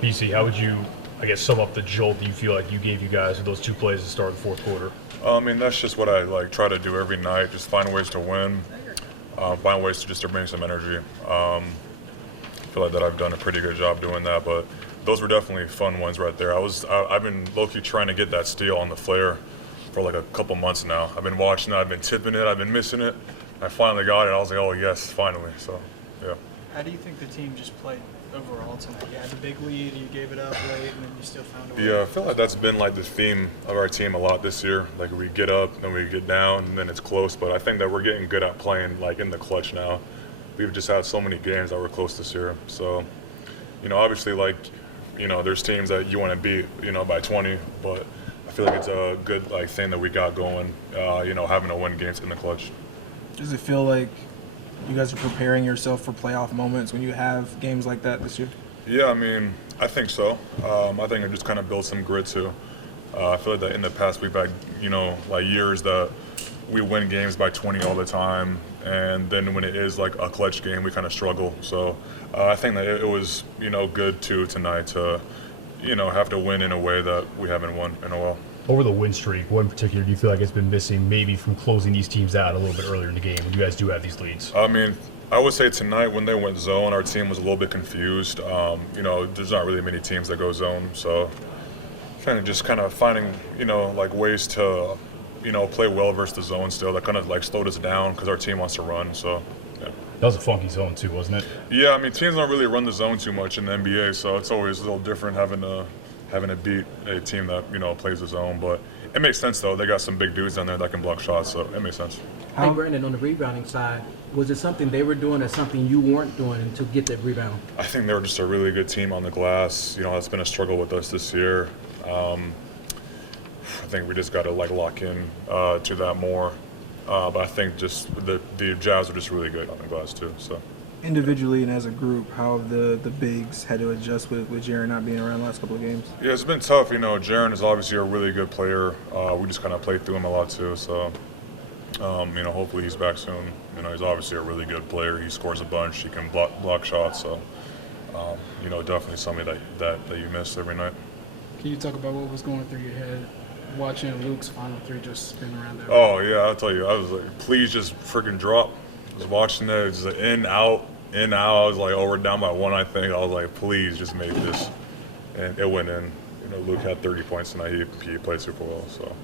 BC, how would you, I guess, sum up the jolt that you feel like you gave you guys with those two plays at the start of the fourth quarter? I mean, that's just what I try to do every night. Just find ways to win, find ways to bring some energy. I feel like that I've done a pretty good job doing that, but those were definitely fun ones right there. I've been low-key trying to get that steal on the flare for like a couple months now. I've been watching it, I've been tipping it, I've been missing it. I finally got it. I was like, oh yes, finally. So, yeah. How do you think the team just played overall tonight? You had the big lead, you gave it up late, and then you still found a way. Yeah, I feel like that's been like the theme of our team a lot this year. Like we get up, then we get down, and then it's close. But I think that we're getting good at playing like in the clutch now. We've just had so many games that were close this year. So, obviously there's teams that you want to beat, by 20, but I feel like it's a good thing that we got going, having to win games in the clutch. Does it feel like you guys are preparing yourself for playoff moments when you have games like that this year? Yeah, I mean, I think so. I think it just kind of builds some grit too. I feel like that in the past we've had, years that we win games by 20 all the time, and then when it is like a clutch game, we kind of struggle. So I think that it was, good too tonight to, have to win in a way that we haven't won in a while. Over the win streak, what in particular do you feel like it's been missing maybe from closing these teams out a little bit earlier in the game when you guys do have these leads? I mean, I would say tonight when they went zone, our team was a little bit confused. There's not really many teams that go zone, so kind of finding, ways to, play well versus the zone still. That kind of slowed us down because our team wants to run, so yeah. That was a funky zone too, wasn't it? Yeah, I mean, teams don't really run the zone too much in the NBA, so it's always a little different having to beat a team that, plays the zone. But it makes sense, though. They got some big dudes down there that can block shots, so it makes sense. Hey, Brandon, on the rebounding side, was it something they were doing or something you weren't doing to get that rebound? I think they were just a really good team on the glass. That's been a struggle with us this year. I think we just got to, lock in to that more. But I think just the Jazz are just really good on the glass, too, so. Individually and as a group, how have the bigs had to adjust with Jaren not being around the last couple of games? Yeah, it's been tough. Jaren is obviously a really good player. We just kind of played through him a lot too. So, hopefully he's back soon. He's obviously a really good player. He scores a bunch. He can block shots. So, definitely somebody that you miss every night. Can you talk about what was going through your head watching Luke's final three just spin around there? Oh, yeah, I'll tell you. I was like, please just freaking drop. I was watching it, just in, out. I was like, oh, we're down by one, I think. I was like, please just make this. And it went in. Luke had 30 points tonight. He played super well, so.